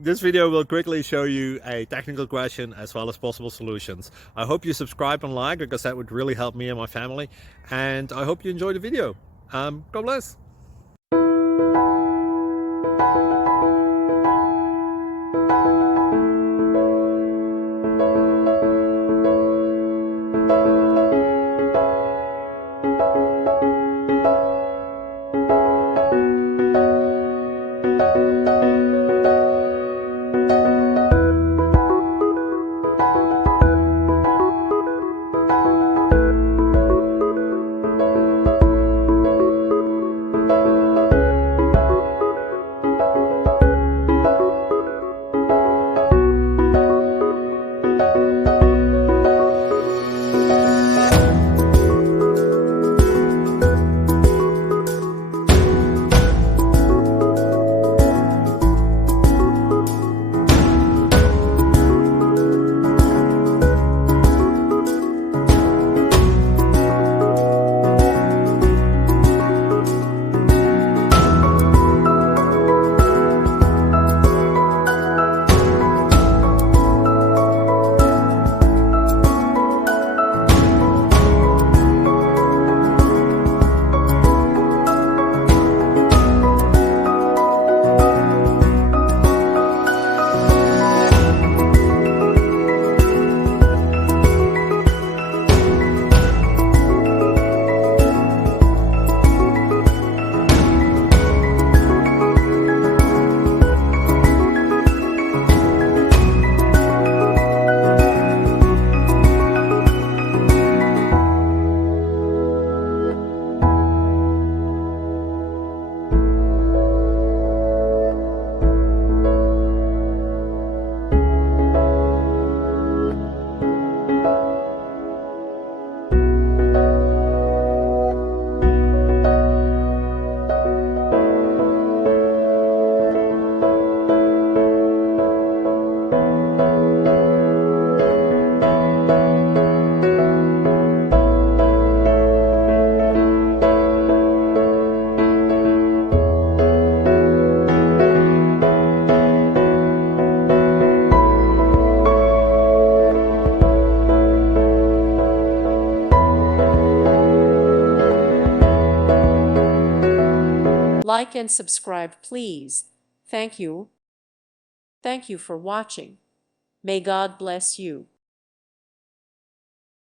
This video will quickly show you a technical question as well as possible solutions. I hope you subscribe and like, because that would really help me and my family. And I hope you enjoy the video. God bless. Like and subscribe, please. Thank you. Thank you for watching. May God bless you.